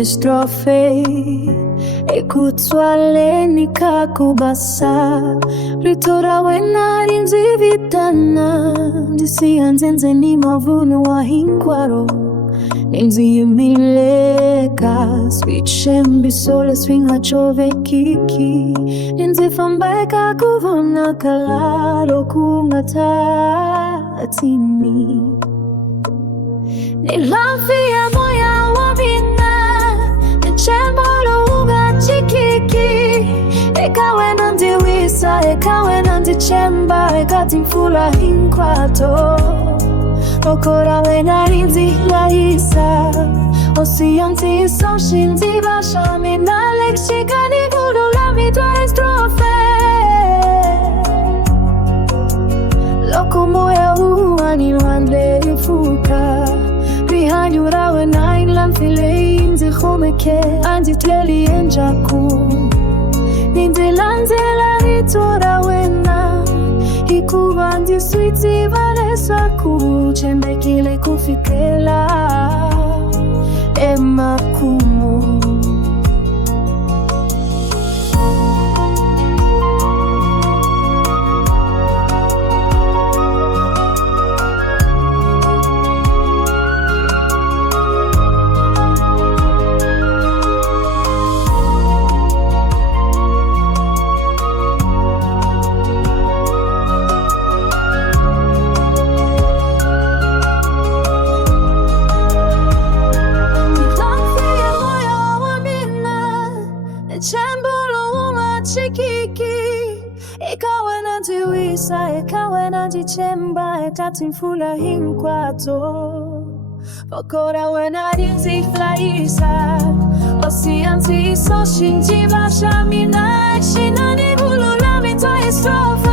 Estrofe, écoute-toi nikakubasa ritora wena rinzivitana ndisianzenze ni mavuno wa hinkwaro nenziyimileka switchembisole swinga chove kiki nenzifambeka kuvona kalalo kungatatini Nhlampfi ya moya wa mina Nchembolo ungachikiki Ekawe nandiwisa, ekawe nandichemba Ekatimfula hinkwato Okora wena rinzi lahisa Osianti soshinti basha Mina lekshikani gudula mitwa estrofe Loko moya uwani wande ifuka Hanyura wena Nhlampfi leinzi khomeke Anditleli enjaku Nindilanzela ritora wena Hikuva ndiswiti valesaku Chembekile kufikela Emakumu Chembolo umachikiki Ikawe nandiwisa, ikawe nandichemba Ekatimfula hinkwato Okora wena rinziflaisa Osianti soshinti basha Mina shinani gulula mitwa estrofe